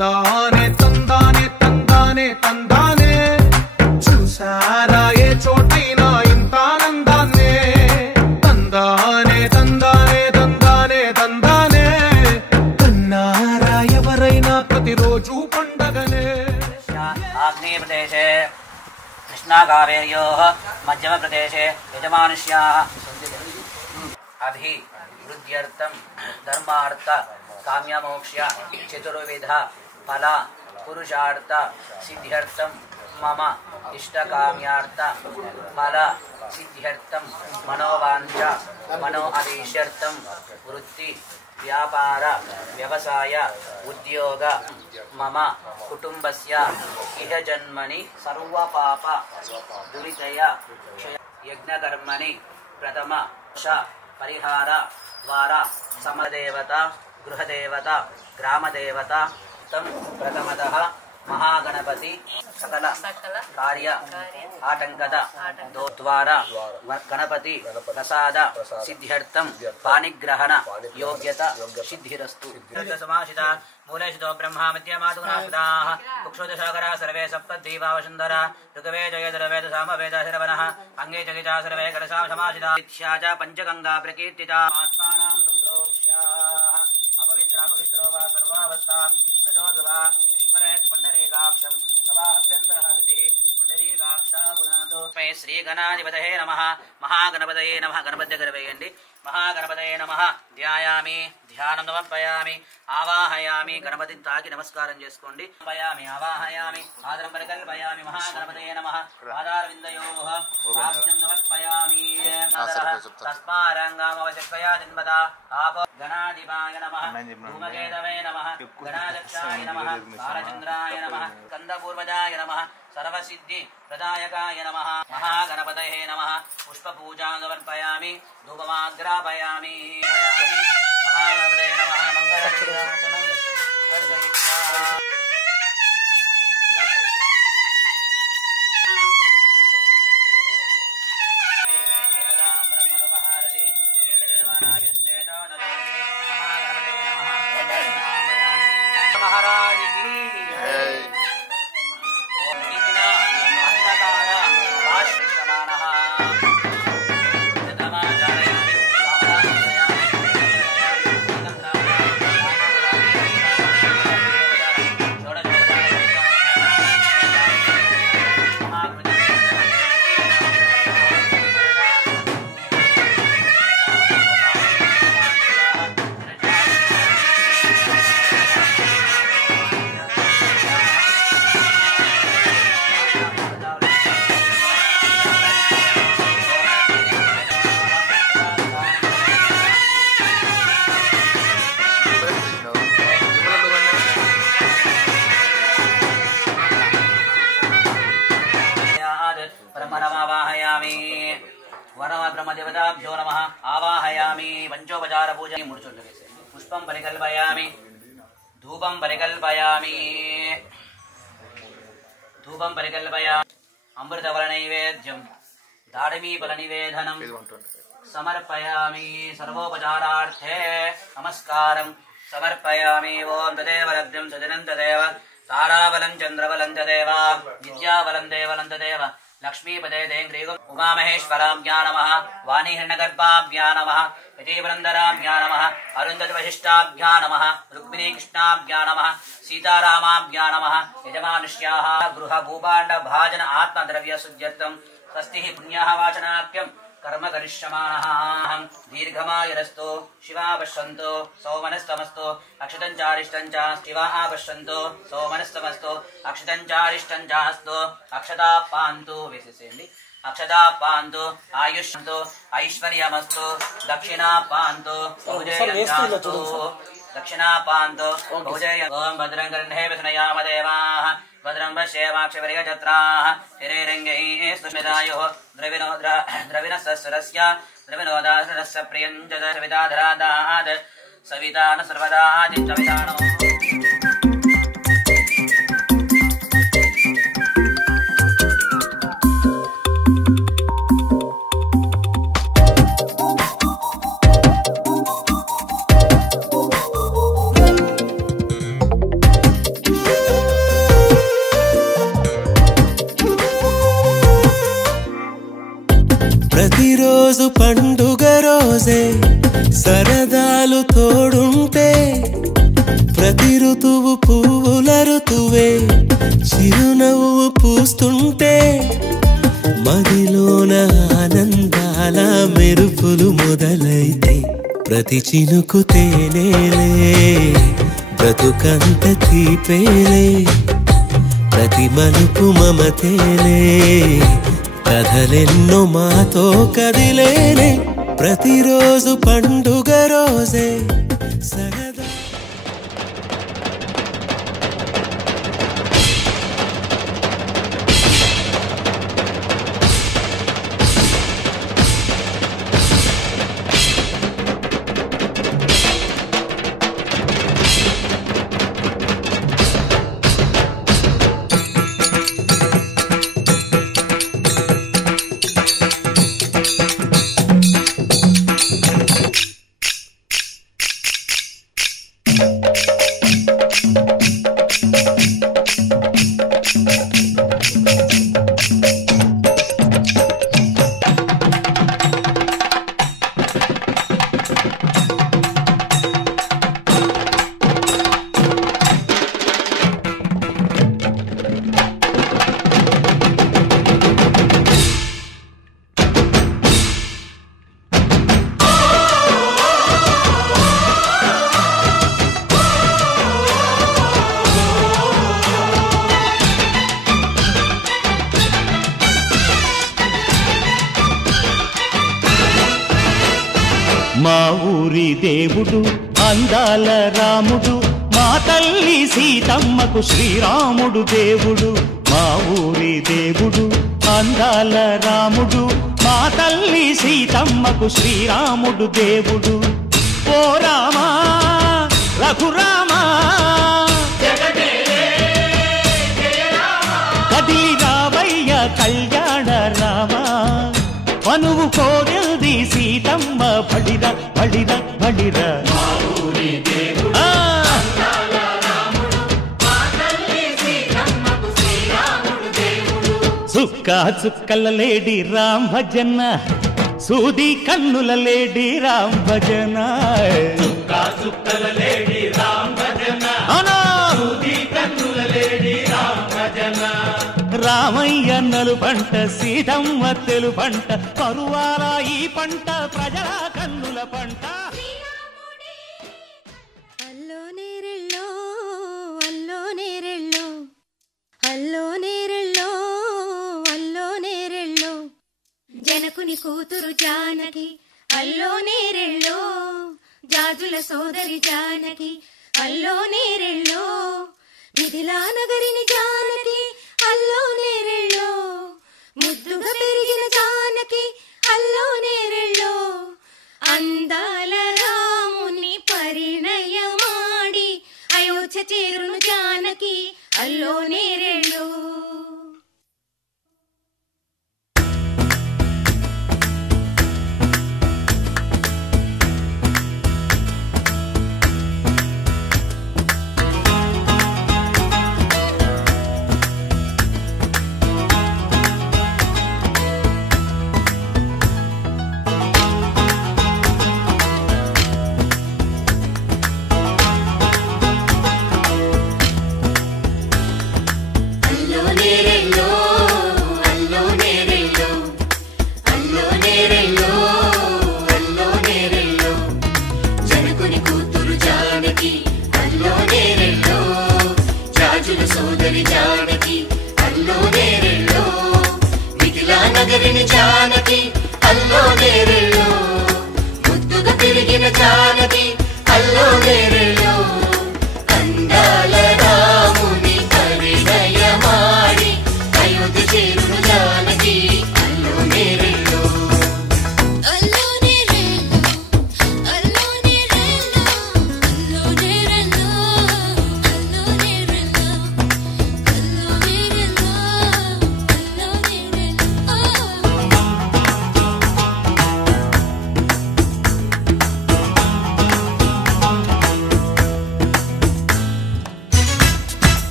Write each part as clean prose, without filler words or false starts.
తందానే తందానే తందానే తందానే చూసారా ఏ చోటైనా ఇంత ఆనందాన్నే తందానే తందానే తందానే తందానే కన్నారా ఎవరైనా ప్రతిరోజు పండగనే आग्नेय प्रदेशे कृष्णा कावेर्योः मध्यम प्रदेशे यजमानुष्याः अभिवृद्ध्यर्थं धर्मार्थ काम्यमोक्ष चतुर्विध फल पुरुषार्थ सिद्ध्यर्थं मम इष्टकाम्यार्थ फल सिद्ध्यर्थं मनोवाञ्छ मनो अधीष्यर्थं वृत्ति व्यापार व्यवसाय उद्योग मम कुटुंबस्य इह जन्मनि सर्वपाप दुरितय यज्ञकर्मणि प्रथम परिहार द्वारा समदेवता गृहदेवता ग्रामदेवता तं प्रथमतः महागणपति सकल कार्य आटंकद द्वारा गणपति प्रसाद सिद्ध्यर्थं पाणिग्रहण योग्यता सिद्धिरस्तु समाशिता मूलेशितो ब्रह्मा मध्यमातुनास्पदाः कुक्षुदशाकरा सर्वे सप्तद्वीपावसुन्धरा ऋग्वे जयद्रवेद सामवेद शरवणः अंगे जगिता सर्वे कलशा समाशिता इत्या च पंचगंगा प्रकीर्तिता आत्मानां सम्प्रोक्ष्याः अपवित्रो वा सर्वावस्थां तदोद्वा स्मरेत् पुण्डरीकाक्षं सवाभ्यन्तरः पुण्डरीकाक्षा पुनातो श्रीगणाधिपतये नमः महागणपतये नमः गणपत्यगर्वयन्ति महागणपतये नमः ध्यायामि ध्यानं समर्पयामि आवाहयामि गणपतिని తాకి నమస్కారం చేసుకోండి పయామి ఆవాహయామి ఆదరం పరికల్పయామి మహాగణపతయే నమః పాదారవిందయోః ఆజ్ఞం సమర్పయామి తస్మారంగామవశక్తయా జన్మదా ఆపో గణాధిపాయ నమః ధూమకేతవే నమః గణాధ్యక్షాయ నమః బాలచంద్రాయ నమః స్కందపూర్వజాయ నమః सर्वसिद्धि प्रदायकाय नमः महागणपतये नमः पुष्पपूजां समर्पयामि धूपमाग्रापयामि महागणपतये नमः मंगलपूजां महाराज की ब्रह्मदेवताभ्यो नमः आवाहयामि पंचोपचार पूजा पुष्पं परिकल्पयामि धूपं परिकल्पयामि अमृतफलनैवेद्यं दाडिमीफलनिवेदनं समर्पयामि सर्वोपचारार्थे नमस्कारं समर्पयामि ओं तदेव लब्धं सजनं तदेव ताराबलं चन्द्रबलं तदेव विद्याबलं देवलं तदेव लक्ष्मीपदे देन्द्रीगुं उमामहेश्वराभ्या नमः वाणीहिरण्यगर्भाभ्या नमः यतीवृन्दराभ्या नमः अरुन्धतिवशिष्टाभ्या नमः रुक्मिणीकृष्णाभ्या नमः सीतारामाभ्या नमः यजमानुष्याः गृहभूभाण्डभाजन आत्मद्रव्यशुद्ध्यर्थं स्वस्तिः पुण्यः वाचनाख्यं कर्म करिष्यमाणः दीर्घमायुरस्तु शिवा पश्यन्तु सौमनस्तमस्तु अक्षतञ्चारिष्टञ्च शिवाः पश्यन्तु सौमनस्तमस्तु अक्षतञ्चारिष्टञ्चास्तु अक्षता पान्तु विशेषेण्डि अक्षता पान्तु आयुष्यन्तु ऐश्वर्यमस्तु दक्षिणा पान्तु पूजयन्तु दक्षिणा पान्तु पूजय ओं भद्रं कर्णे विष्णयाम देवाः भद्रं पश्येमाक्षवर्यजत्राः हिरेरङ्गैः सुस्मितायुः द्रविणस्य द्रविणोदासस्य प्रियं च सविताधरादात् सविता न सर्वदा आदित्यवितानो ప్రతిరోజు పండుగ రోజే సరదాలు తోడుంటే ప్రతి ఋతువు పువ్వుల ఋతువే చిరునవ్వు పూస్తుంటే మదిలోన ఆనందాల మెరుపులు మొదలైతే ప్రతి చినుకు తేనేలే బ్రతుకంత తీపేలే ప్రతి మలుపు మమతేలే కథలెన్నో మాతో కదిలేలే ప్రతిరోజు పండుగ రోజే సరదా మా ఊరి దేవుడు అందాల రాముడు మా తల్లి సీతమ్మకు శ్రీరాముడు దేవుడు మా ఊరి దేవుడు అందాల రాముడు మా తల్లి సీతమ్మకు శ్రీరాముడు దేవుడు ఓ రామా రఘురామా కదిలి రావయ్య కళ్యాణ రామా మనువు కోరింది సీతమ్మ బడిరా బడిరా బడిరా చుక్క చుక్కల లేడి రామ్ భజన సూది కన్నుల లేడి రామ్ భజన చుక్క చుక్కల లేడి రామ్ భజన సూది కన్నుల లేడి రామ్ భజన రామయ్య నలు పంట సీతమ్మ తెలు పంట కరువాల ఈ పంట ప్రజల కన్నుల పంట అల్లో నేరెళ్ళో అల్లో నేరెళ్ళో అల్లో నేరెళ్ళో అల్లో నేరెళ్ళో జనకుని కూతురు జానకి అల్లో నేరెళ్ళో జాజుల సోదరి జానకి అల్లో నేరెళ్ళో మిథిలా నగరిని జానకి అల్లో నేరెళ్ళో ముద్దుగా పెరిగిన జానకి అల్లో నేరెళ్ళో అందాల రాముని పరిణయమాడి అయోధ్య చేరును జానకి అల్లో నేరెళ్ళో అల్లో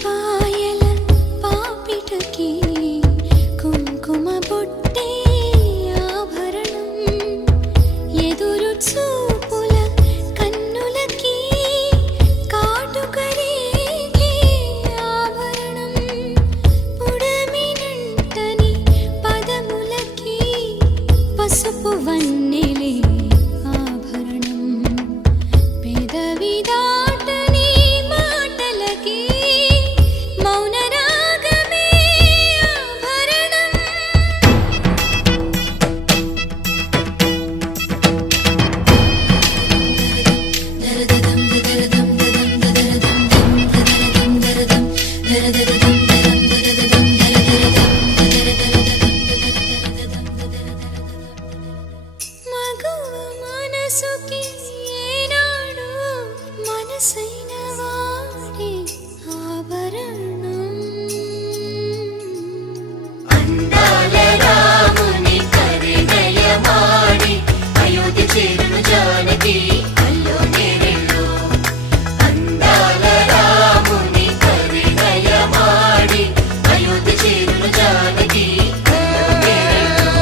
పాయల పాపిటకి కుంకుమ బొట్టే ఆభరణం ఎదురు చూపుల కన్నులకి కాటుకరేగే ఆభరణం పుడమినంటని పదములకి పసుపు వన్నెలే ఆభరణం పెదవి దాటని మాటలకి మౌన రాగమే ఆభరణం మగువ మనసుకి ఏనాడు మనసైన వాడే ఆభరణం అందాల రాముని పరిణయమాడి అయోధ్య చేరును జానకి అల్లో నేరెళ్ళో అందాల రాముని పరిణయమాడి అయోధ్య చేరును జానకి అల్లో నేరెళ్ళో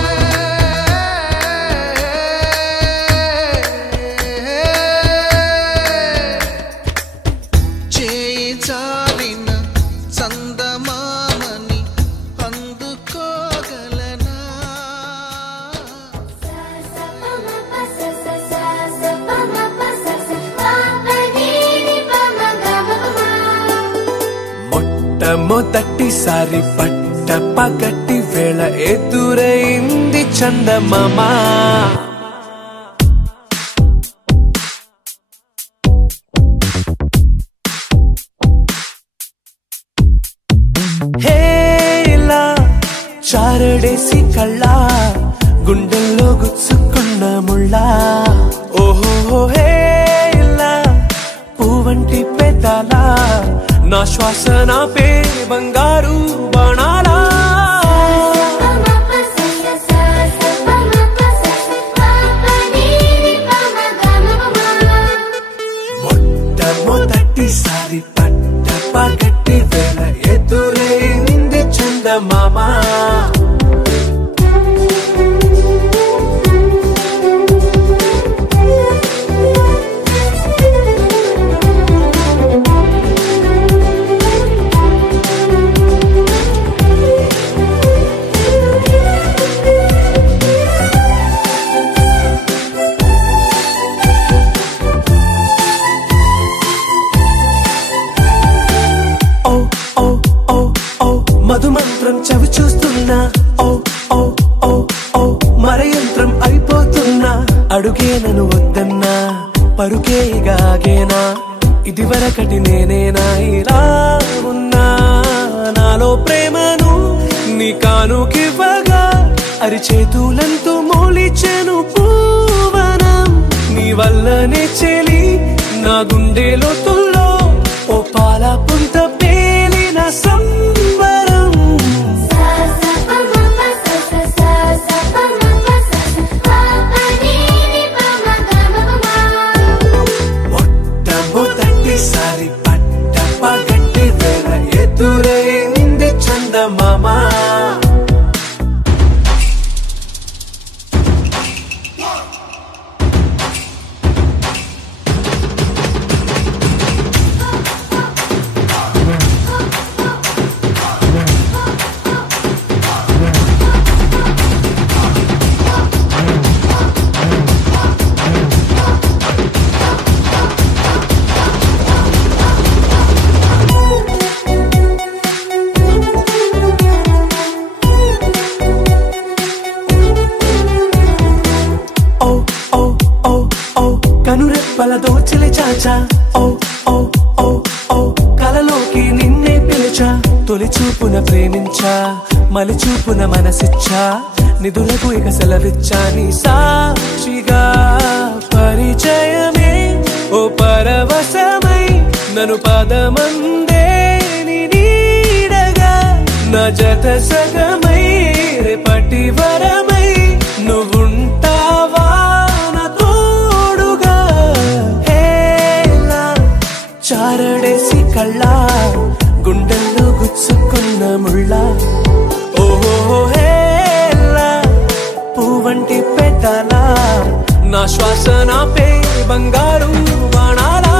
చేయి చాలిన చందమామని అందుకోగలనా మొట్టమొదటిసారి పట్ట పగటి వేళ ఎదురైంది చందమామ హేలా చారడేసి కళ్ళ గుండెల్లో గుచ్చుకున్న ముళ్ళ ఓహో హేలా పూవంటి పెదాల నా శ్వాస నాపే బంగారు బాణాలా మొట్టమొదటిసారి పట్ట పగటి వేళ ఎదురైంది చందమామ ఓ ఓ ఓ ఓ మధుమంత్రం చవి చూస్తున్నా ఓ ఓ ఓ ఓ మరయంత్రం అయిపోతున్నా అడుగే నన్ను వద్దన్నా పరుకేగాగేనా ఇదివరకటి నేనేనా ఇలా ఉన్నా నాలో ప్రేమను నీ కానుకివ్వగా అరిచేతులంతో మోలిచెను పూవనం నీ వల్లనే చెలి నా గుండెలో తుల్లో ఓ పాల పుంత పేలిన సంబరం మొట్టమొదటిసారి పట్ట పగటి వేళ ఎదురైంది చందమామ కనురెప్పల దోచిలి చాచా ఓ ఓ ఓ ఓ కలలోకి నిన్నే పిలిచా తొలి చూపున ప్రేమించా మలి చూపున మనసిచ్చా నిధులకు ఇక సెలవిచ్చా నీ సాక్షిగా పరిచయమే ఓ పరవశమై నన్ను పదమందే నీ నీడగా నా జత సగమై రేపటి వరమై నువ్వుంటావా నా తోడుగా చారడేసి కళ్ళ గుండెల్లో గుచ్చుకున్న ముళ్ళ ఓహో హేలా పువ్వంటి పెట్టాలా నా శ్వాస నాపే బంగారు బాణాలా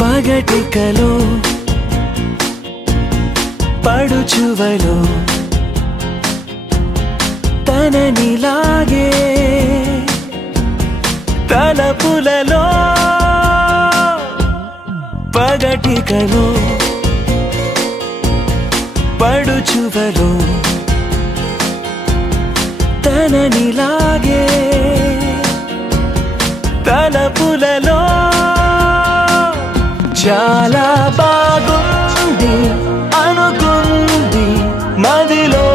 పగటికలో పడుచువలో తననిలాగే తలపులలో పగటికలో పడుచువలో తననిలాగే తలపులలో చాలా బాగుంది అనుకుంది మదిలో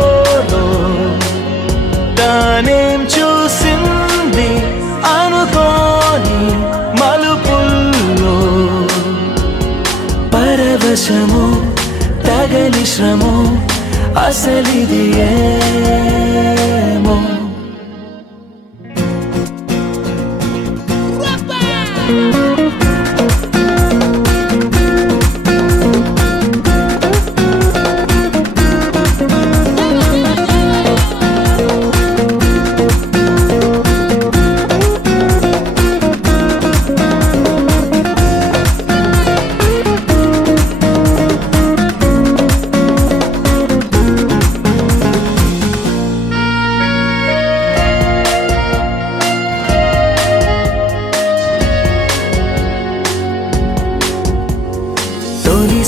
తానేం చూసింది అనుకోని మలుపుల్లో పరవశము తగలి శ్రమో అసలిది ఏమో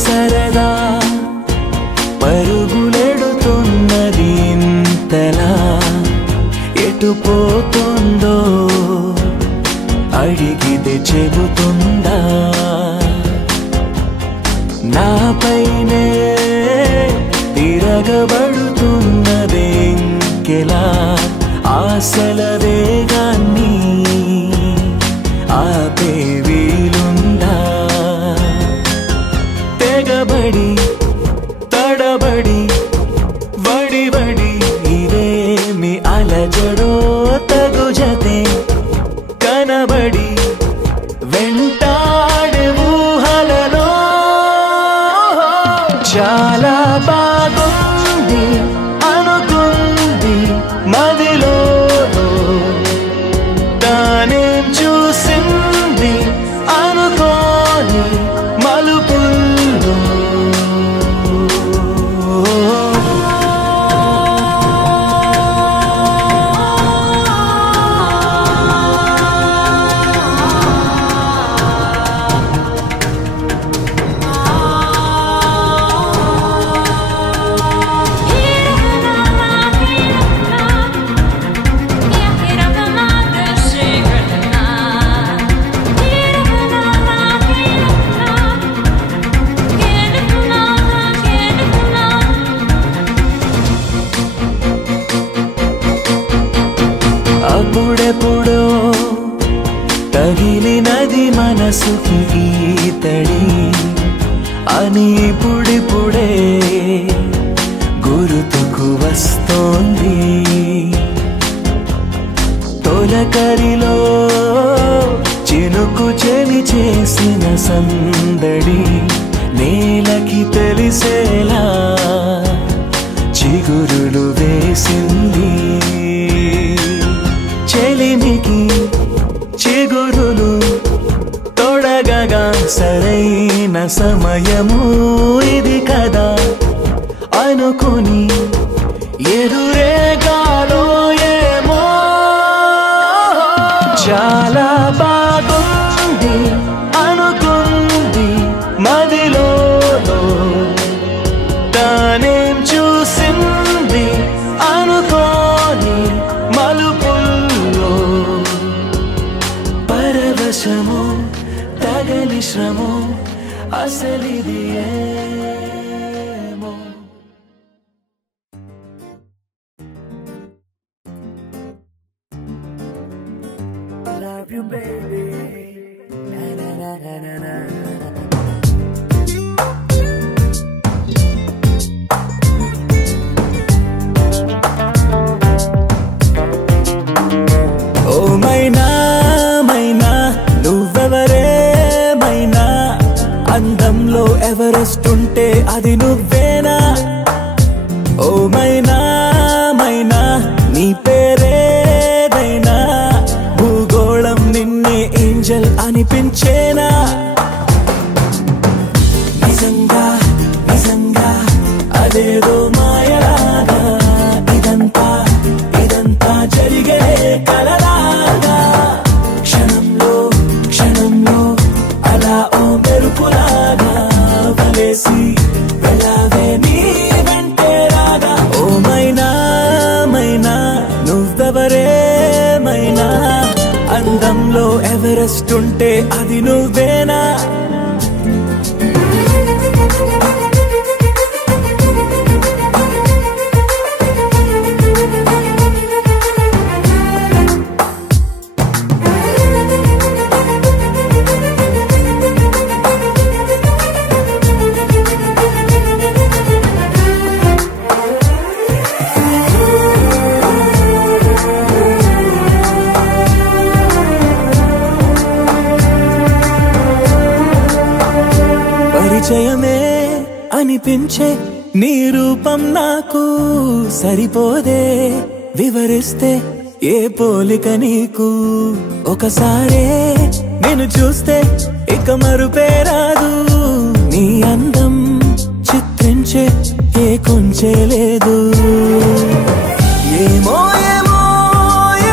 సరదా పరుగులెడుతున్నది ఇంతలా ఎటు పోతుందో అడిగితే చెబుతుందా నాపైనే తిరగబడుతున్నదే ఇంకెలా ఆశల వేగాన్ని ఆపే వీలుందా తెగబడి తడబడి వడి వడి ఇదేమి అలజడో తగు జతే కనబడి వెంటాడే ఊహలలో చాలా బాగుంది అనుకుంది మదిలో తానేం చూసింది అనుకోని మలుపుల్లో అప్పుడెప్పుడో తగిలినది మనసుకి గీతడి అని ఇప్పుడిప్పుడే గుర్తుకు వస్తోంది తొలకరిలో చినుకు చెలి చేసిన సందడి నేలకి తెలిసేలా చిగురులు వేసింది చెలిమికి చిగురులు తొడగగా సరైన సమయము ఇది కదా అనుకుని ఎదురేగాలో ఏమో చాలా బాగుంది అనుకుంది మదిలో తానేం చూసింది అనుకోని అసలిది ఏమో. Love you baby, na na na na na na. ఓ మైనా మైనా నువ్వెవరే మైనా, అందంలో ఎవరెస్ట్ ఉంటే అది నువ్వేనా. ఓ మైనా మైనా నీ పేరేదైనా, భూగోళం నిన్నే ఏంజల్ అనిపించేనా. నిజంగా నిజంగా అదేదో మాయలాగా, ఇదంతా ఇదంతా జరిగే కలలాగా. క్షణంలో క్షణంలో అలా ఓ మెరుపులాగా వలేసి వెళ్ళావే నీ వెంటే రాగా. ఓ మైనా మైనా నువ్వెవరే మైనా, అందంలో ఎవరెస్ట్ ఉంటే అది నువ్వేనా. పరిచయమే అనిపించే నీ రూపం నాకు సరిపోదే, వివరిస్తే ఏ పోలిక నీకు. ఒకసారే నేను చూస్తే ఇక మరుపే రాదు, నీ అందం చిత్రించే ఏ కొంచె లేదు. ఏమో ఏమో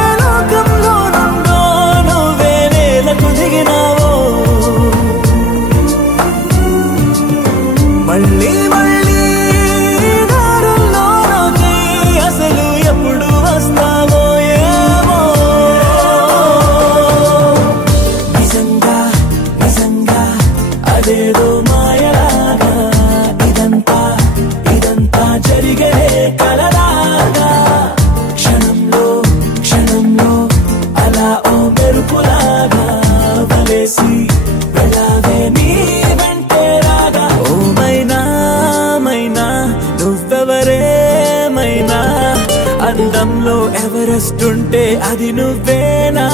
ఏ లోకంలో నుండో నువ్వే నేలకు దిగినావో, మళ్ళీ మళ్ళీ దారుల్లోకి అసలు ఎప్పుడు వస్తావో ఏమో. నిజంగా నిజంగా అదేదో మాయలాగా, ఇదంతా ఇదంతా జరిగే కలలాగా. క్షణంలో క్షణంలో అలా ఓ మెరుపులాగా వలేసి వెళ్ళావే నీ వెంటే రాగా. ఓ మైనా మైనా నువ్వెవరే మైనా, అందంలో ఎవరెస్ట్ ఉంటే అది నువ్వేనా.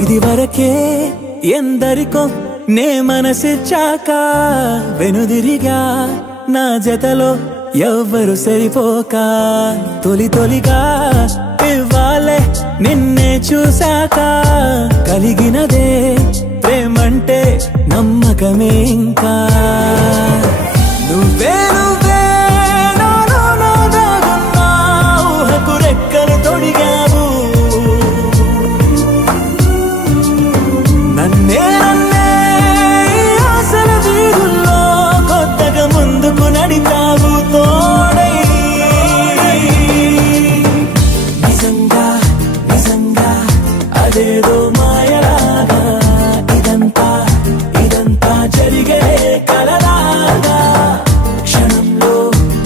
ఇది వరకే ఎందరికో నే మనసిచ్చాక, వెనుదిరిగా నా జతలో ఎవ్వరు సరిపోక. తొలి తొలిగా ఇవ్వాలే నిన్నే చూశాక, కలిగినదే ప్రేమంటే నమ్మకమే ఇంకా. నువ్వే నువ్వే నాలో నా దాగున్నా ఊహకు రెక్కలు తొడిగావు, నన్నే నన్నే ఆశల వీధుల్లో కొత్తగా ముందుకు నడిపావు తోడై. నిజంగా నిజంగా అదేదో మాయలాగా, ఇదంతా ఇదంతా జరిగే కలలాగా. క్షణంలో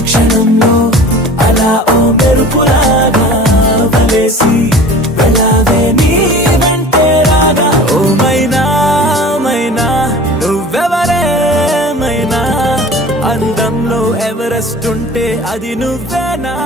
క్షణంలో అలా ఓ మెరుపులాగా వలేసి వెళ్ళావే నీ వెంటే రాగా. ఓ మైనా మైనా నువ్వెవరే మైనా, అందంలో ఎవరెస్ట్ ఉంటే అది నువ్వేనా.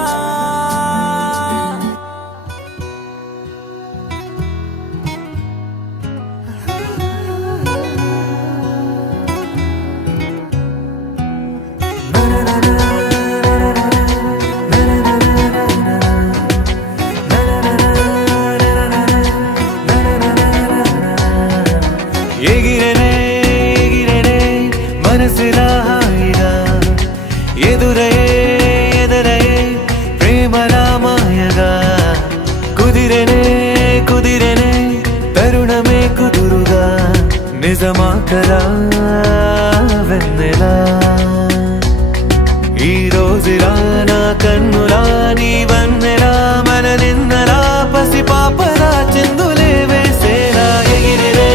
ఎగిరెనే ఎగిరెనే మనసులా హాయిగా, ఎదురయే ఎదురయే ప్రేమలా మాయగా. కుదిరెనే కుదిరెనే తాకరా వెన్నెలా ఈ రోజులా నా కన్నులా నీ వన్నెలా మన నిన్నలా పసి పాపలా చిందులే వేసేలా ఎగిరినే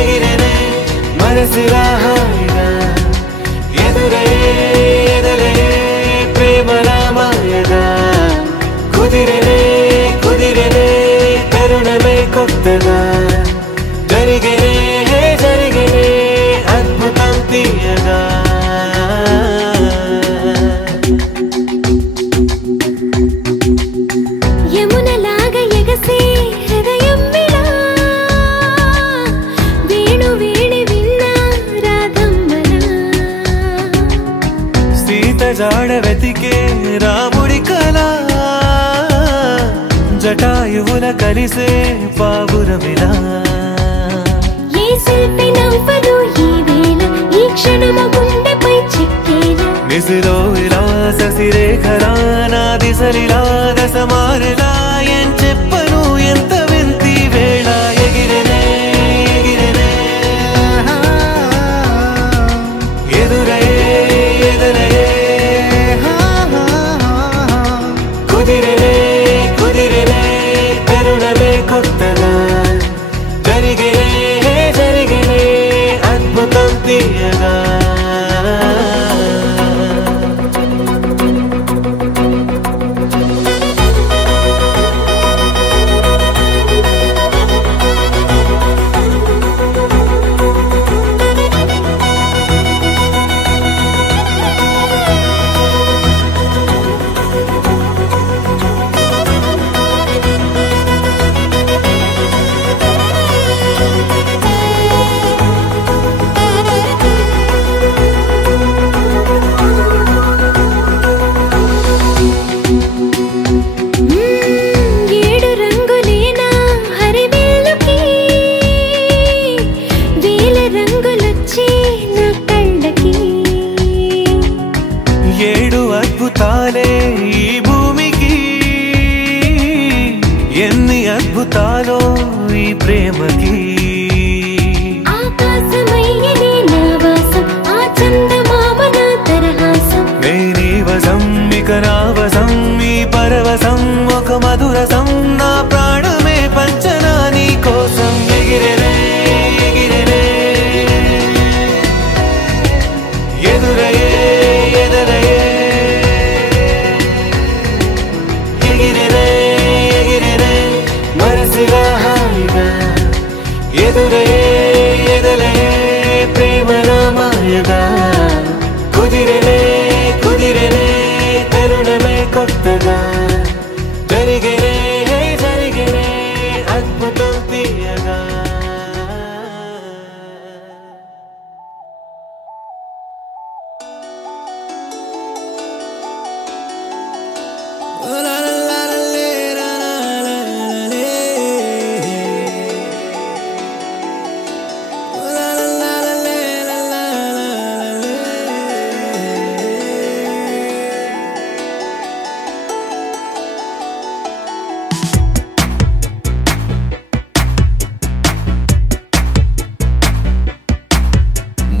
ఎగిరినే మనసిలా హాయిగా ఎదురే ఎదురే ప్రేమలా మాయగా కుదిరినే కుదిరినే తరుణమే కొత్తగా జరిగినే జరిగినే అద్భుతం తీయగా యమునలాగా ఎగసే హృదయం విలా వేణు వేణి విన్నా రాగమ్మలా సీత జాడ వెతికే రాముడి కళ జటాయువుల కలిసే పావురమిలా ఏ శిల్పి నవ్వదు ఈ వేళ ఈ క్షణము గుండెపై చిక్కేలా నిసిలో ఇలా ససిరేఖలా నా దిశలిలా దశమారిలా ఏం చెప్పను ఎంత వింతి వేళ ఎగిరినే ఎగిరినే ఎదురయే ఎదురయే కుదిరినే కుదిరినే తరుణమే కొత్తగా జరిగినే జరిగినే అద్భుతం తీయగా ఏడు రంగులేనా హరివిల్లుకి వేల రంగులొచ్చి నా కళ్ళకి ఏడు అద్భుతాలే ఈ భూమికి ఎన్ని అద్భుతాలో ఈ ప్రేమకి ఆకాశమయ్యనే నా వాసం ఆ చందమామ నా తరహాసం నేనీ వసం ఇక నా వసం ఈ పరవశం ఒక మధురసం నా ప్రాణమే పంచనా నీ కోసం ఎగిరినే ఎగిరినే ఎదురయే ఎదురయే ఎగిరినే ఎగిరినే మనసిలా హాయిగా ఎదురయే ఎదురయే ప్రేమలా మాయగా కుదిరినే కుదిరినే తరుణమే కొత్తగా జరిగినే జరిగినే అద్భుతం తీయగా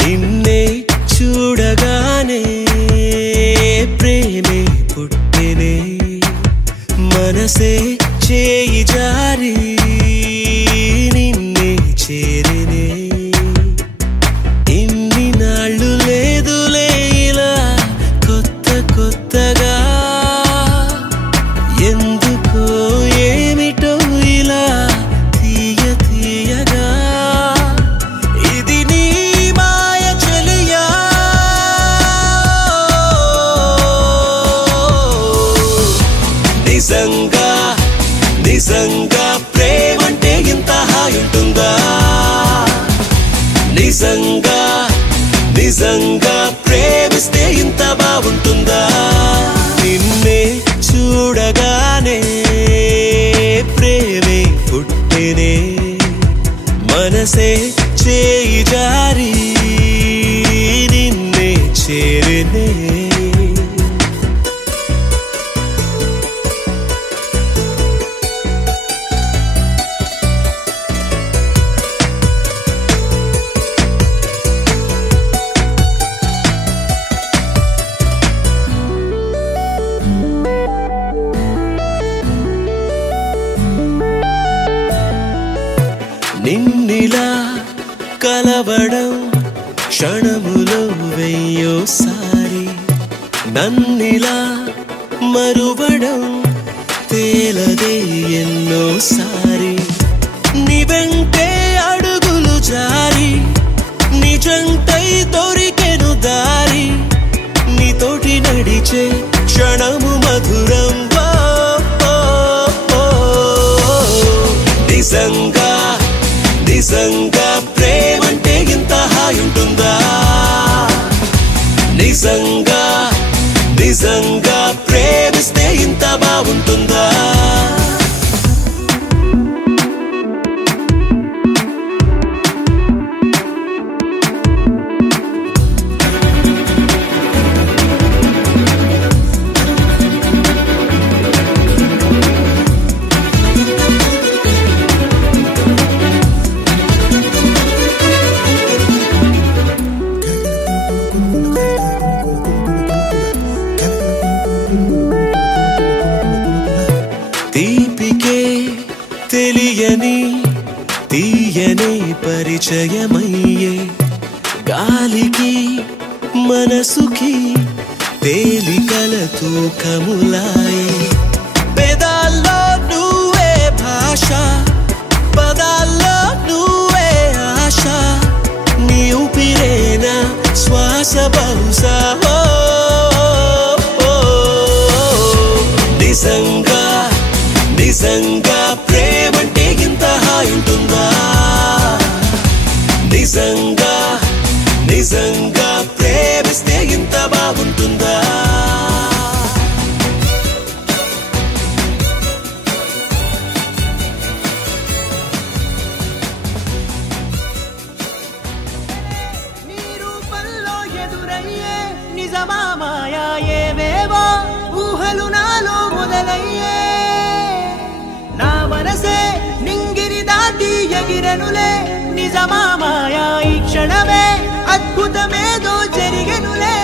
నిన్నే చూడగానే ప్రేమే పుట్టినే మనసే చేయి జారి నిన్నే చేరినే ఇన్ని నాళ్ళు లేదులే ఇలా కొత్త కొత్తగా ఎందుకో ఏమిటో ఇలా తీయ తీయగా ఇది నీ మాయ చెలియా నిజంగా నిజంగా ప్రేమంటే ఇంత హాయి ఉంటుందా నిజంగా నిజంగా ప్రేమిస్తే ఇంత బాగుంటుందా నిన్నే చూడగానే ప్రేమే పుట్టినే మనసే చేయి జారి నిన్నే చేరినే కలవడం క్షణములో వెయ్యోసారి నన్నిలా మరువడం తేలదే ఎన్నోసారి నీ వెంటే అడుగులు జారి నిజంటై దొరికెను దారి నీతోటి నడిచే క్షణము మధురం నిజంగా నిజంగా ప్రేమంటే ఇంత హాయి ఉంటుందా నిజంగా నిజంగా ప్రేమిస్తే ఇంత బాగుంటుందా తెలియని తీయని పరిచయమయ్యే గాలికి మనసుకి తేలికల తూకములాయే పెదాల్లో నువ్వే భాష పదాల్లో నువ్వే ఆశ నీ ఊపిరేనా శ్వాస బహుశా నిజంగా నిజంగా ప్రేమంటే ఇంత హాయి ఉంటుందా నిజంగా నిజంగా ప్రేమిస్తే ఇంత బాగుంటుందా నీ రూపంలో ఎదురయ్యే నిజమా మాయా ఏవేవో ఊహలు నాలో మొదలయ్యే నా మనసే నింగిని దాటి ఎగిరెనులే నిజమా మాయా ఈ క్షణమే అద్భుతమేదో జరిగెనులే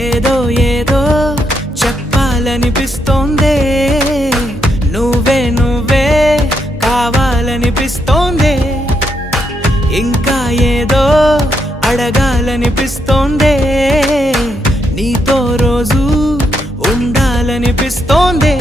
ఏదో ఏదో చెప్పాలనిపిస్తోందే నువ్వే నువ్వే కావాలనిపిస్తోందే ఇంకా ఏదో అడగాలనిపిస్తోందే నీతో రోజు ఉండాలనిపిస్తోందే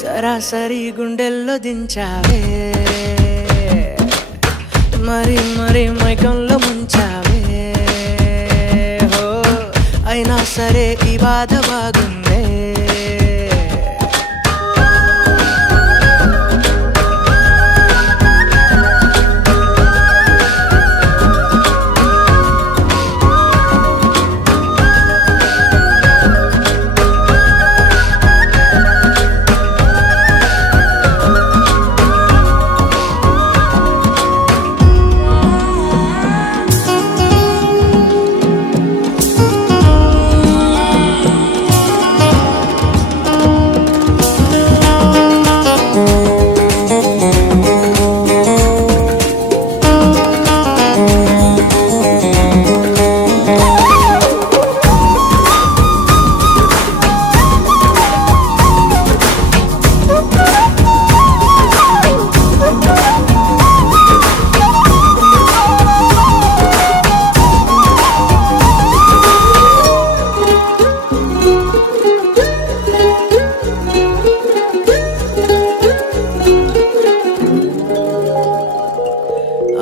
సరాసరి గుండెల్లో దించావే మరి మరి మైకంలో ముంచావే హో అయినా సరే ఈ బాధ బాగుందే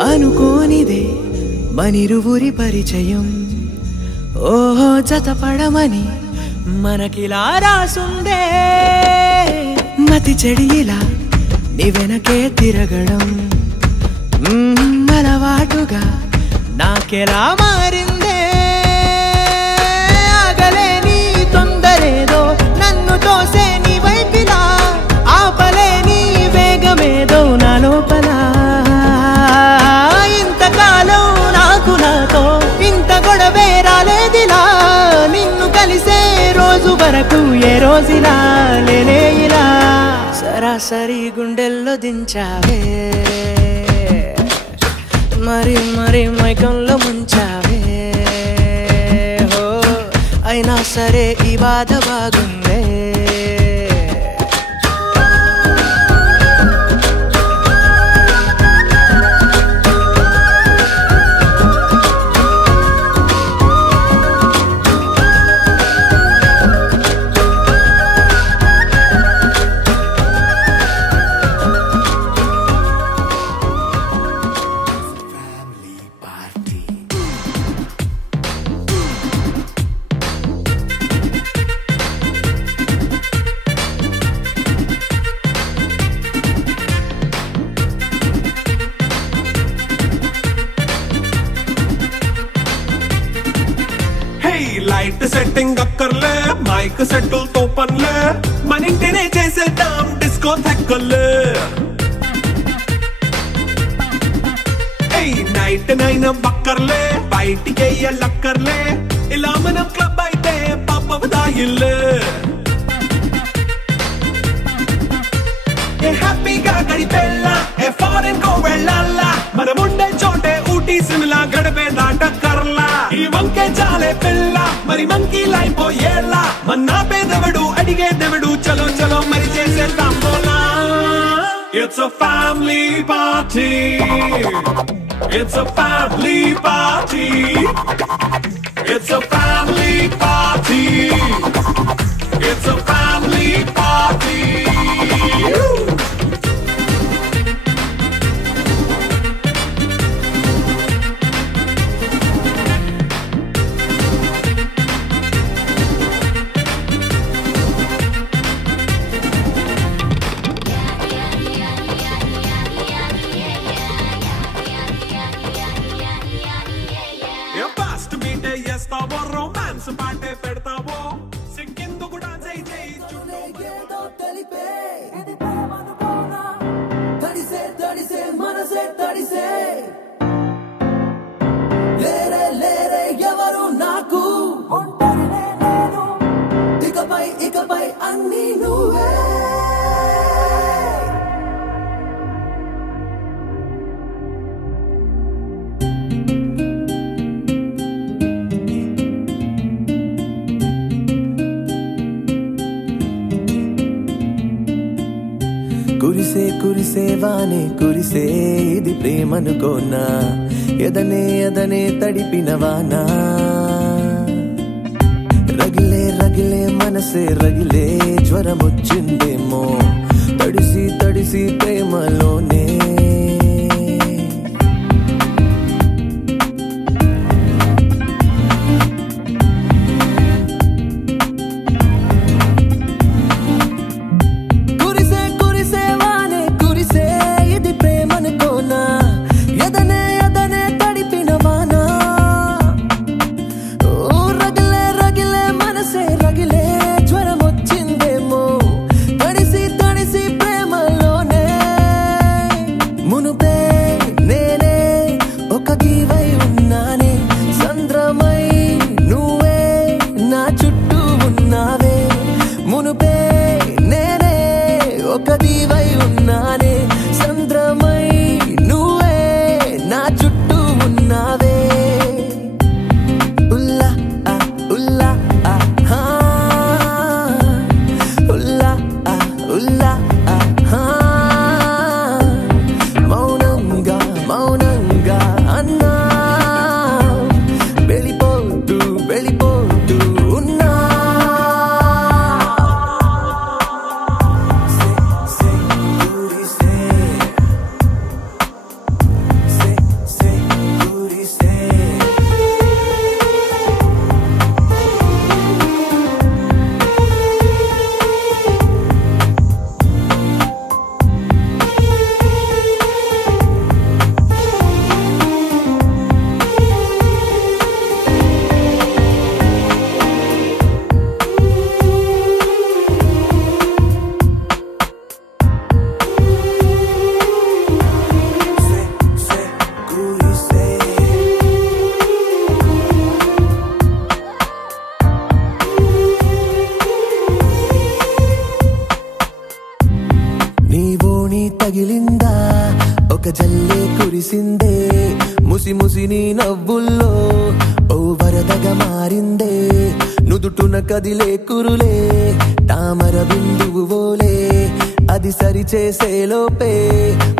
అనుకోనిదే మనిరువురి పరిచయం ఓహో జతపడమని మనకిలా రాసుందే మతి చెడిలా నీ వెనకే తిరగడం అలవాటుగా నాకెలా మారిందే ఆగలేని తొందరేదో నన్ను తోసే నీ వైపిలా ఆపలేని వేగమేదో నా లోపల ఇంతకాలం నాకు నా వరకు ఏ రోజులా లేనే ఇలా సరాసరి గుండెల్లో దించావే మరి మరి మైకంలో ముంచావే హో అయినా సరే ఈ బాధ బాగుందే లైట్ సెట్టింగ్ అక్కర్లే మైక్ సెట్టుల్ తో పనులే మన ఇంటినే చేసేద్దాం డిస్కో థెక్కలే నైట్ నైన్ బక్కర్లే బయటికి ఎల్లక్కర్లే ఇలా మనం క్లబ్ అయితే పాపదాయిల్లే హ్యాపీగా గడిపెళ్ళా ఏ ఫారెన్ కో వెళ్ళాలా మనం ఉండే చోటే ఊటీ సిమ్లా గడిపే దాటక్కర్లా ఈ వంకే చాలే పిల్ల మరి మంకీ లైపోయేలా మన్నా పేదవడు అడిగేదెవడు చలో చలో మరి చేసేద్దాం బోలా It's a family party It's a family party It's a family party It's a family party romance పాటే పెడతావో సిక్కిందుకు డాన్స్ అయితే ఏదో తెలిపే ఇది ప్రేమనుకోనా తడిసే తడిసే మనసే తడిసే లేరే లేరే ఎవరు నాకు ఒంటరినే నేను ఇకపై అన్నీ నువ్వే కురిసే కురిసే వానే కురిసే ఇది ప్రేమనుకోనా ఎదనే ఎదనే తడిపిన వానా రగిలే రగిలే మనసే రగిలే జ్వరమొచ్చిందేమో తడిసి తడిసి ప్రేమలోనే వరదగా మారిందే నుదుటున కదిలే కురులే తామర బిందువు ఓలే అది సరి చేసే లోపే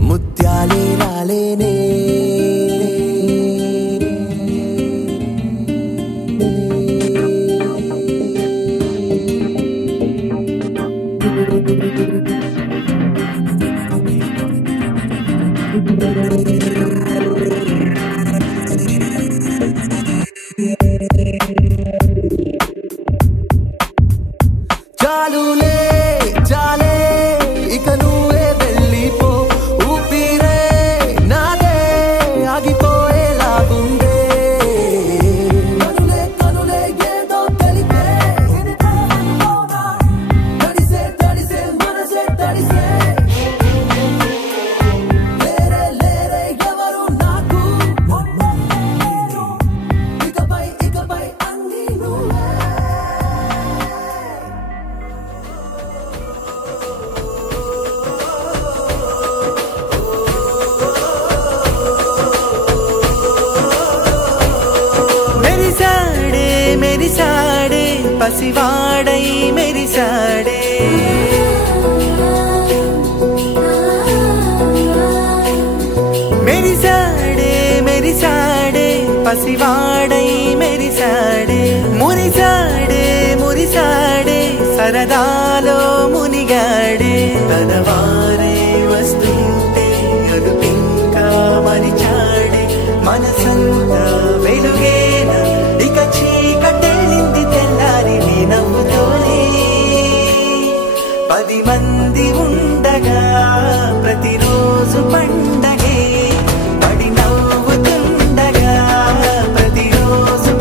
ముత్యాలే రాలేనే చాలులే చాలే ఇక నువ్వే వెళ్ళిపో ఊపిరే నాదే ఆగిపోయేలాగుందే కనులే కనులే ఏదో తెలిపే తడిసే తడిసే మనసే తడిసే లేరే లేరే ఎవరు నాకు ఇకపై ఇకపై అన్నీ నువ్వే మెరిసాడే మెరిసాడే పసివాడై మెరిసాడే మెరిసాడే మెరిసాడే పసివాడై మెరిసాడే మురిసాడే మురిసాడే సరదాలో మునిగాడే తనవారే వస్తుంటే అదుపింకా మరిచాడే మనసంతా వెలుగేనా ఇక చీకటెళ్ళింది తెల్లారి నీ నవ్వుతోనే 10 మంది ఉండగా ప్రతిరోజు పండగే పడి నవ్వుతుండగా ప్రతిరోజు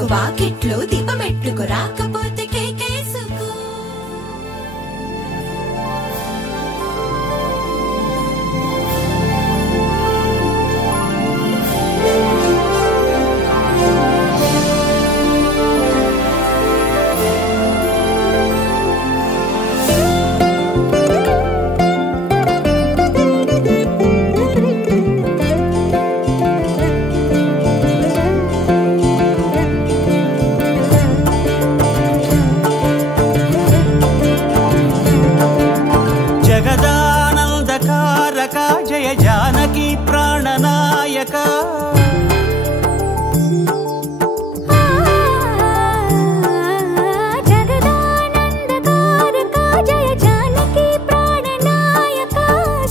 ఇంటికి వాకిట్లో దీపమెట్టుకు రాకపోతే కేకేసుకో. జయ జానకి ప్రాణనాయక జగదానందకారక జయ జానకి ప్రాణనాయక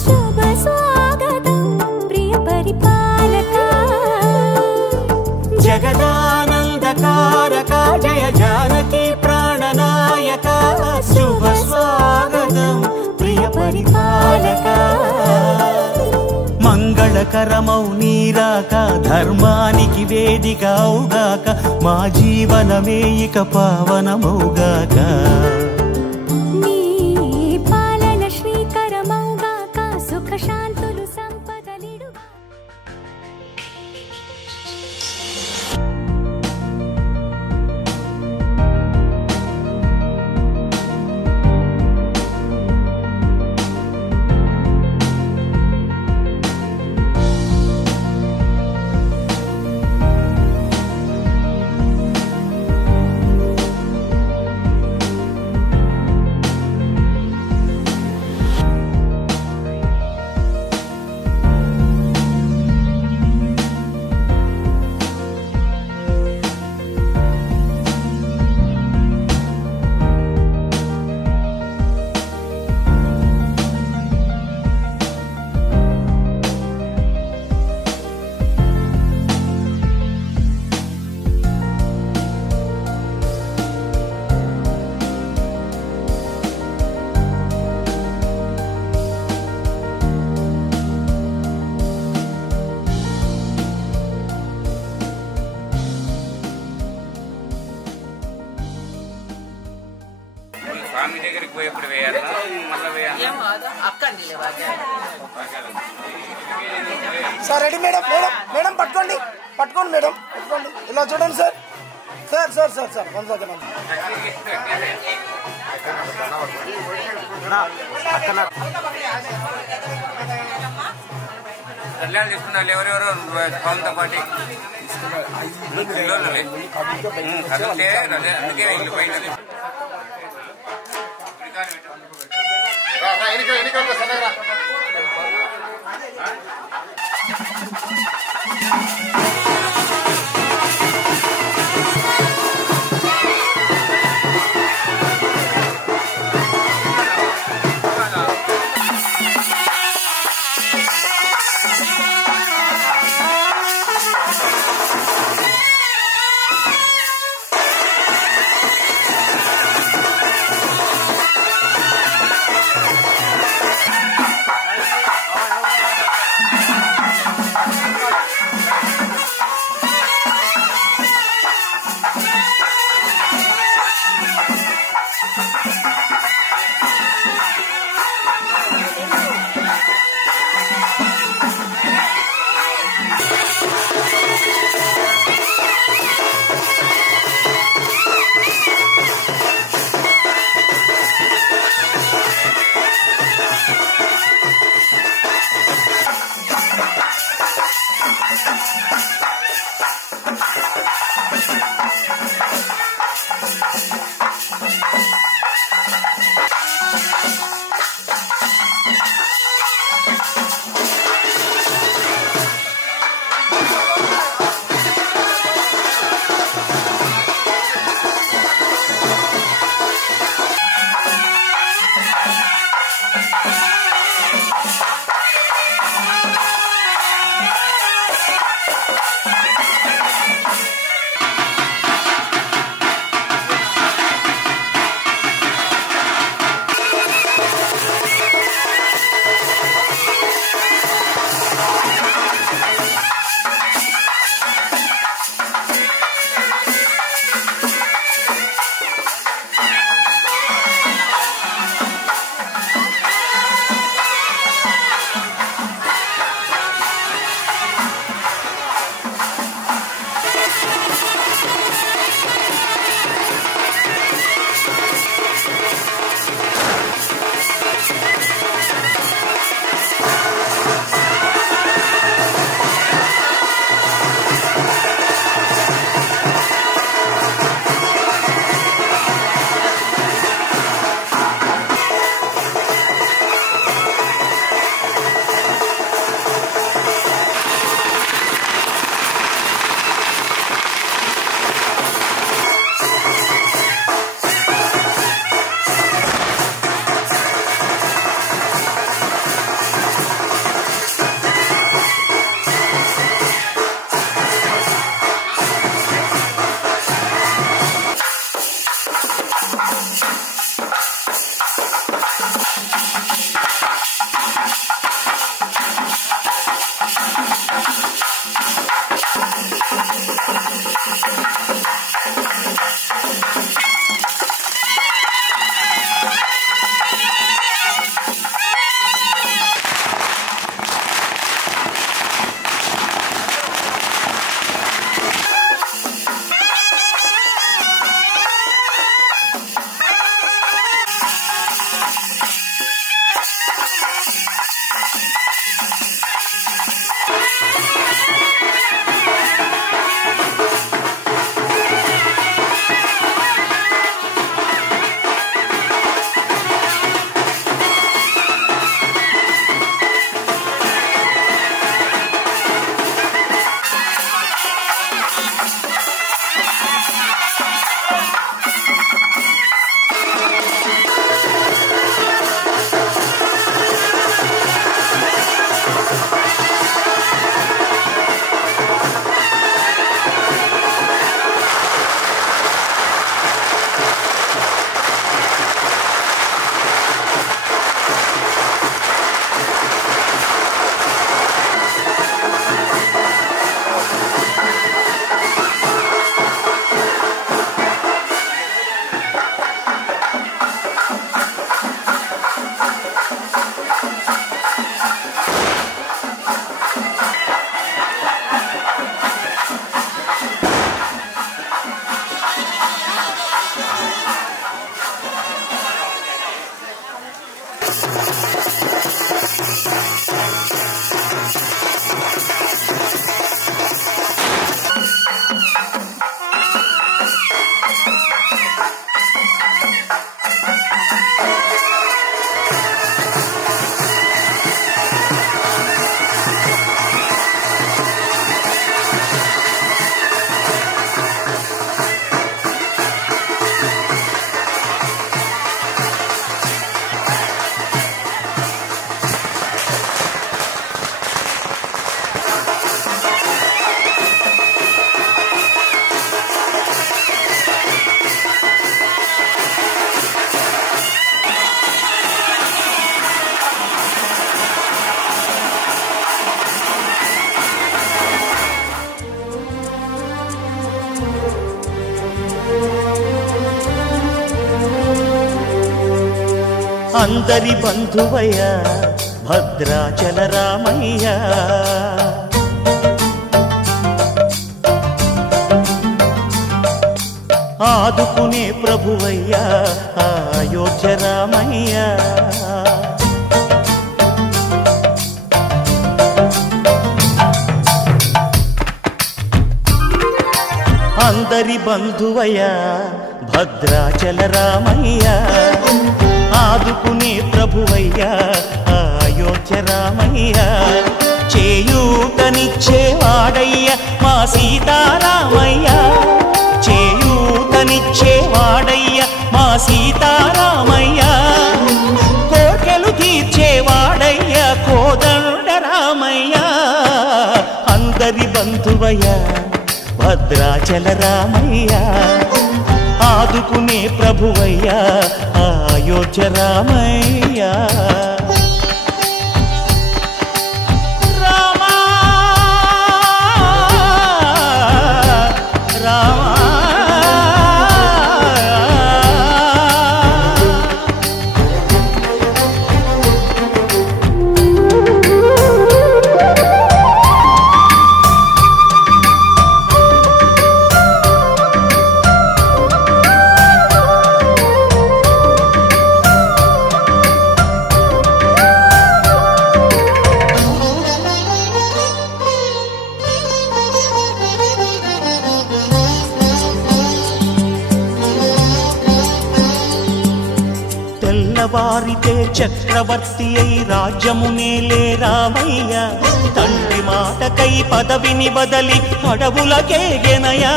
శుభ స్వాగతం ప్రియ పరిపాలక. జగదానందకారక జయ జానకి ప్రాణనాయక శుభ స్వాగతం ప్రియ పరిపాలక. మంగళకరమౌ నీరాక ధర్మానికి వేదికవుగాక మా జీవనమే ఇక పావనమౌగాక. నీ పాలన శ్రీకరమౌగాక సుఖ శాంతులు సంపదలిడుగా. స్వామి దగ్గరికి పోయేప్పుడు వేయాలా మళ్ళీ వేయాలా అక్క sir ready madam madam madam పట్టుకోండి పట్టుకోండి మేడం పట్టుకోండి ఇలా చూడండి sir sir sir sir sir 1 second Kalyan తీసుకున్నారు ఎవరెవరు పవన్తో పాటు కదిలితే అందుకే ఇల్లు బయట అందరి బంధువయ్య భద్రాచల రామయ్య ఆదుకునే ప్రభువయ్య అయోధ్య రామయ్య అందరి బంధువయ్య భద్రాచల రామయ్య ఆదుకునే ప్రభువయ్య అయోధ్య రామయ్య చేయూతనిచ్చేవాడయ్య మా సీతారామయ్య చేయూతనిచ్చేవాడయ్య మా సీతారామయ్య కోర్కెలు తీర్చేవాడయ్య కోదండ రామయ్య అందరి బంధువయ్య భద్రాచల రామయ్య ఆదుకునే ప్రభువయ్య అయోధ్య రామయ్య రామా రామా తెల్లవారితే చక్రవర్తి అయి రాజ్యమునేలే రామయ్య తండ్రి మాటకై పదవిని బదలి అడవులకేగెనయా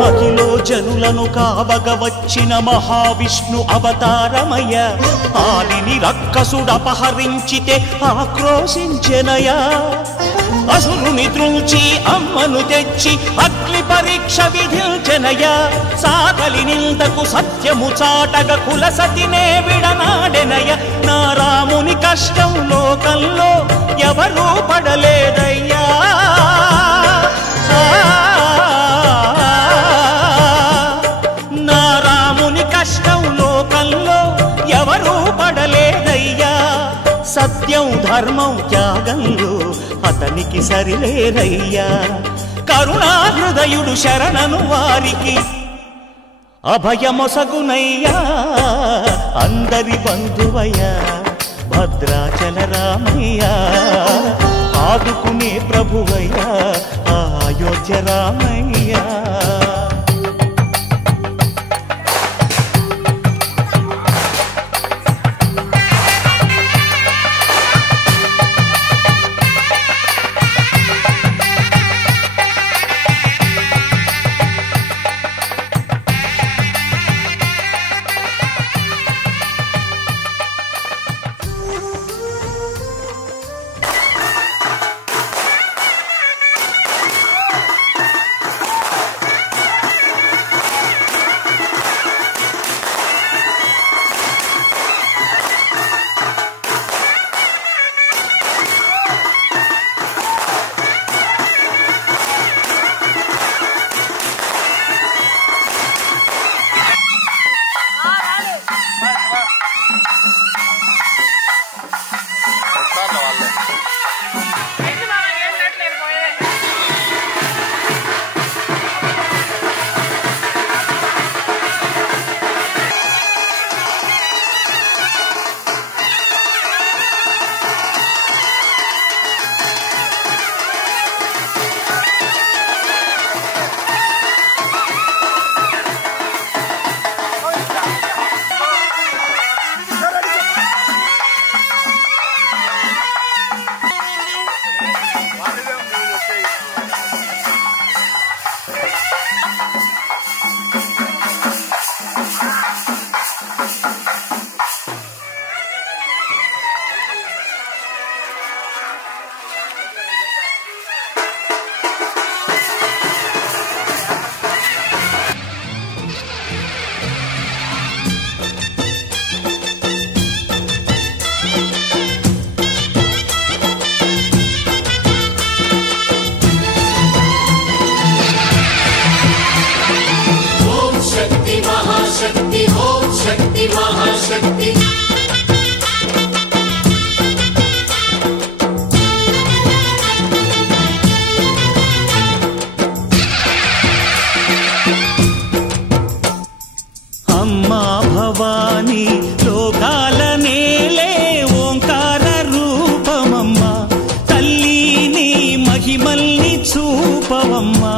మహిలో జనులను కావగ వచ్చిన మహావిష్ణు అవతారమయ్య ఆలిని రక్కసుడపహరించితే ఆక్రోశించెనయా అసురుని త్రుంచి అమ్మను తెచ్చి అగ్ని పరీక్ష విధించెనయా సాగలి నిందకు సత్యము చాటగ కుల సతినే విడనాడెనయ నా రాముని కష్టం లోకంలో ఎవరూ పడలేదయ్యా నా రాముని కష్టం లోకంలో ఎవరూ పడలేదయ్యా సత్యం ధర్మం త్యాగంలో అతనికి సరిలేరయ్యా కరుణా హృదయుడు శరణను వారికి అభయమొసగునయ్యా అందరి బంధువయ్య భద్రాచల రామయ్య ఆదుకునే ప్రభువయ్య అయోధ్య రామయ్య మహాశక్తి అమ్మా భవాని లోకాల నేలే ఓంకార రూపమమ్మా తల్లి నీ మహిమల్ని చూపవమ్మా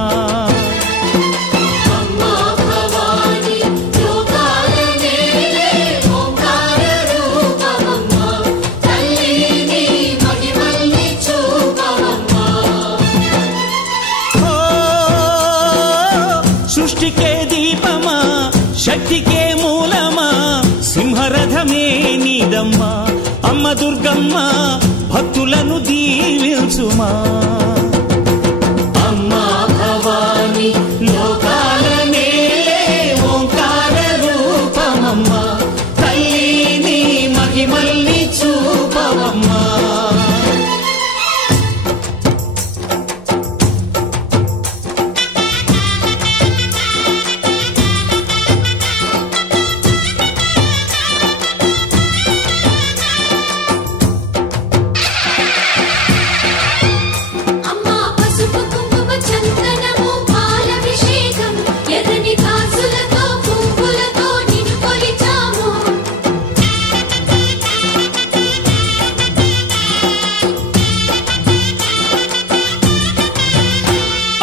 సృష్టికే దీపమా శక్తికే మూలమా సింహరథమే నీదమ్మా అమ్మ దుర్గమ్మ భక్తులను దీవించుమా అమ్మా భవాని లోకాల నేలే ఓంకార రూపమమ్మా తల్లి నీ మహిమల్ని చూపవమ్మా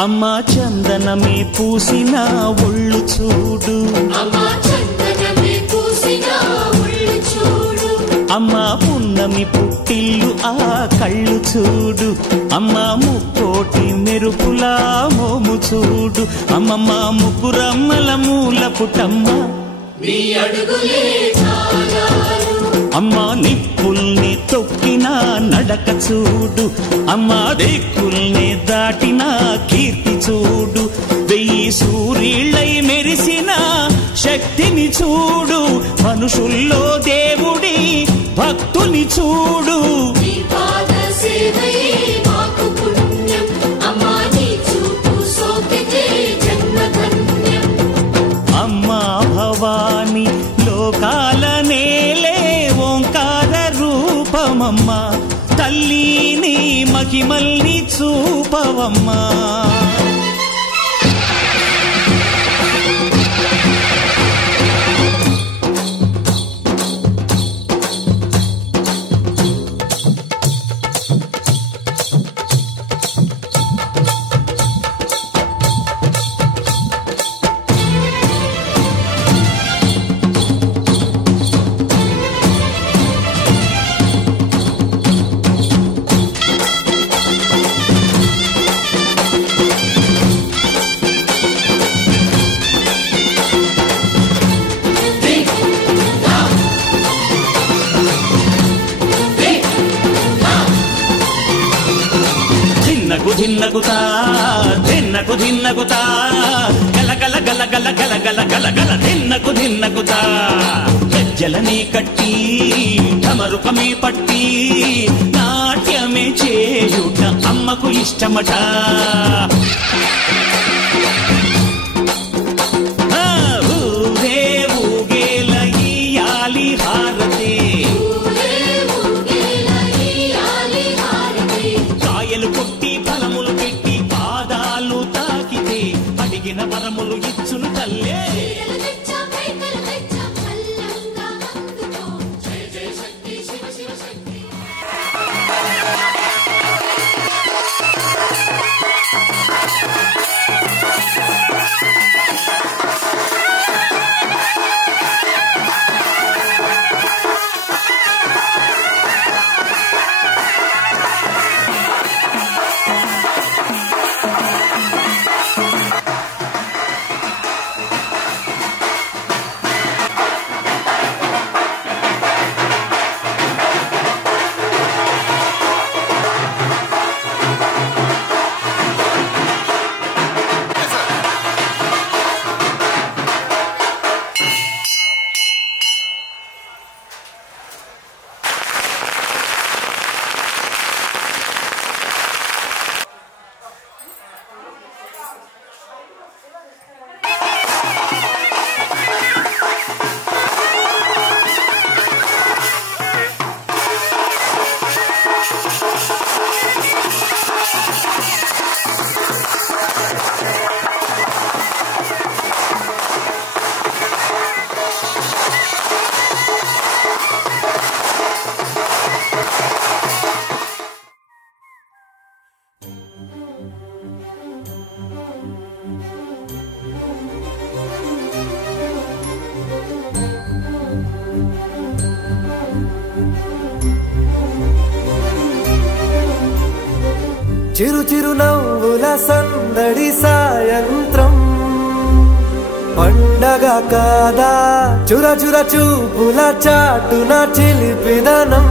అమ్మా చందనమే పూసిన ఒళ్ళు చూడు అమ్మా పున్నమి పుట్టిల్లు ఆ కళ్ళు చూడు అమ్మా ముక్కోటి మెరుపులా మోము చూడు అమ్మమ్మ ముగ్గురమ్మల మూల పుటమ్మ అమ్మా నిప్పుల్ని తొక్కిన నడక చూడు అమ్మా దిక్కుల్ని దాటిన కీర్తి చూడు వెయ్యి సూర్యుళ్ళై మెరిసిన శక్తిని చూడు మనుషుల్లో దేవుడి భక్తుని చూడు అమ్మా భవాని లోకాల నేలే ఓంకార రూపమమ్మా తల్లి నీ మహిమల్ని చూపవమ్మా ధిన్నకుతా ధిన్నకు ధిన్నకుతా గల గల గల గల గల గల గల గల ధిన్నకుతా గజ్జలని కట్టి ఢమరుకమే పట్టి నాట్యమే చేయుట అమ్మకు ఇష్టమట ఊరే ఊగేల ఇయ్యాలి హారతి కాయలు కొట్టి ఫలములు పెట్టి పాదాలు తాకితే అడిగిన వరములు ఇచ్చును తల్లే చిరు చిరు నవ్వుల సందడి సాయంత్రం పండగ కాదా చుర చుర చూపుల చాటున చిలిపిదనం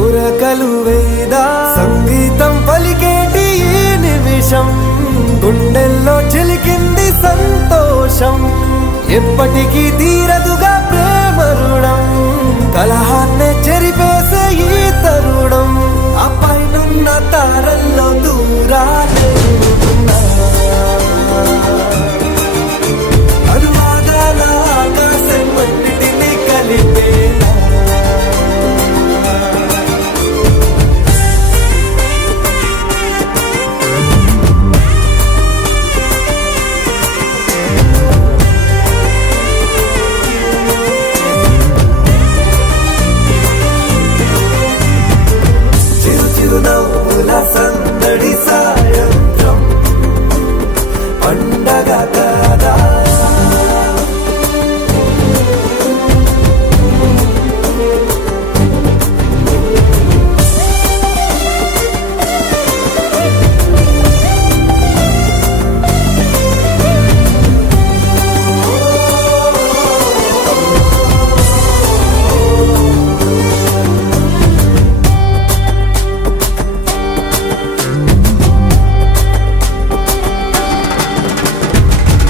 ఉరకలు వేదా సంగీతం పలికేటి ఈ నిమిషం గుండెల్లో చిలికింది సంతోషం ఎప్పటికీ తీరదుగా ప్రేమ రుణం కలహాన్నే చెరిపేసే ఈ తరుణం ఆ పైనున్న తారల్లో దూరాలే అనువాదాల ఆకాశం అన్నిటినీ కలిపేలా చిరునవ్వుల సందడి సాయంత్రం పండగ కాదా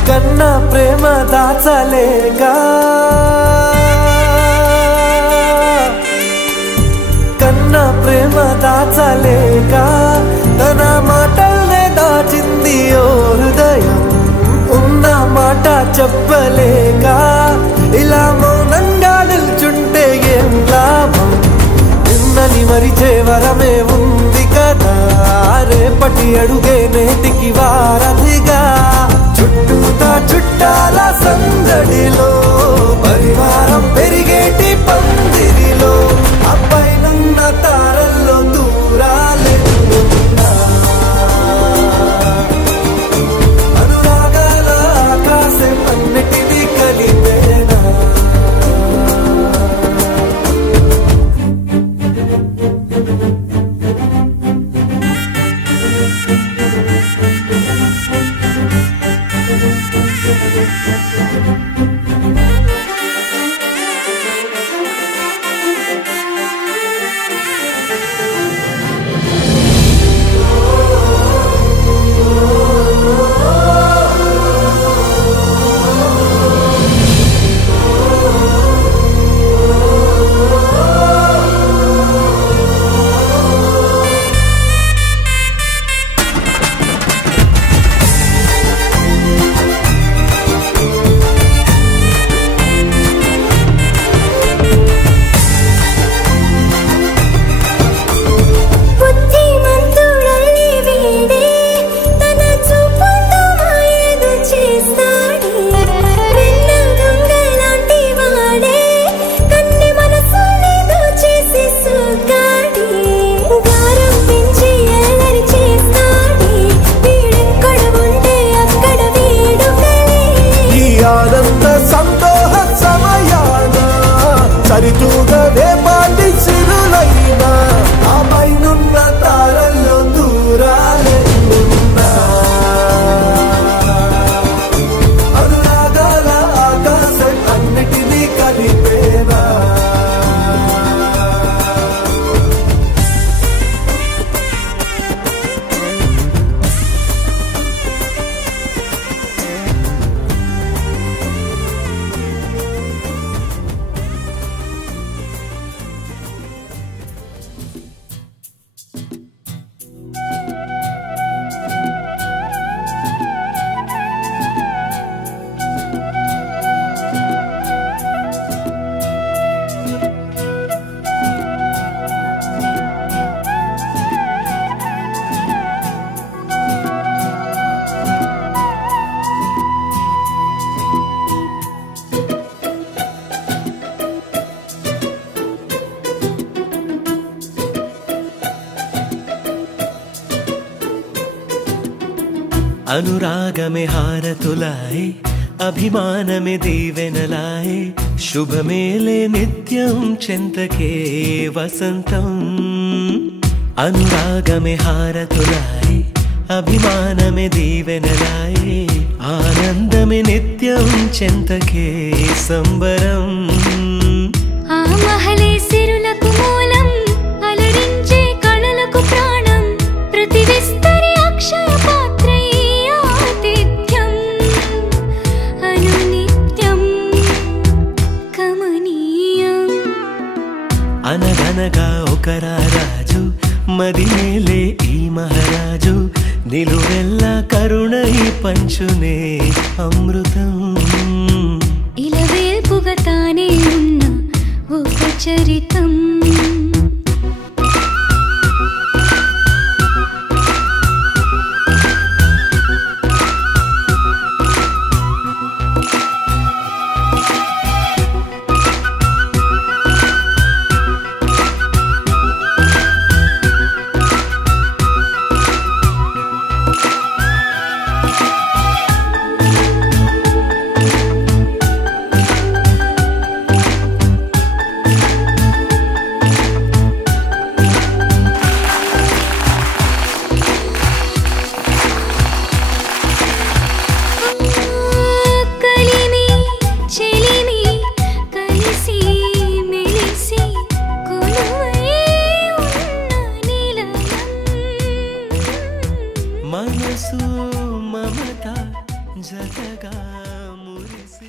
కన్నా ప్రేమ దాచలేక కన్నా ప్రేమ దాచలేక తన మాటల్నే దాచింది ఓ హృదయం ఉన్న మాట చెప్పలేక ఇలా మౌనంగా నిల్చుంటే ఏం లాభం నిన్నని మరిచే వరమే ఉంది కదా రేపటి అడుగే నేటికి వారధిగా చుట్టూతా చుట్టాల సందడిలో పరివారం పెరిగేటి పందిరిలో అబ్బాయినున్న తారల్లో దూరాలే అనురాగాల ఆకాశం అన్నిటినీ కలిపేనా సరితూగవే పాటి సిరులైనా ఆ పైనున్న తారల్లో దూరాలే ఉన్నా అనురాగాల ఆకాశం అన్నిటినీ కలిపేనా अनुरागमे हारतुलाए अभिमानमे दीवेनलाए शुभमेले नित्यं चिन्तके वसन्तम् అనురాగమే హారతులాయే అభిమానమే దీవెనలాయే ఆనందమే నిత్యం చెంతకే సంబరం ఆ మహలే సిరులకు మూలం అలరించే కళలకు ప్రాణం ప్రతి విస్తరి అక్షయ పాత్రై ఆతిథ్యం అనునిత్యం కమనీయం అనగనగా ఒక రాజు మదినేలే ఈ మహారాజు నిలువెల్లా కరుణై పంచునే అమృతం ఇలా వేల్పుగా తానే ఉన్న ఒక చరితం మనసు మమత జతగా మురిసి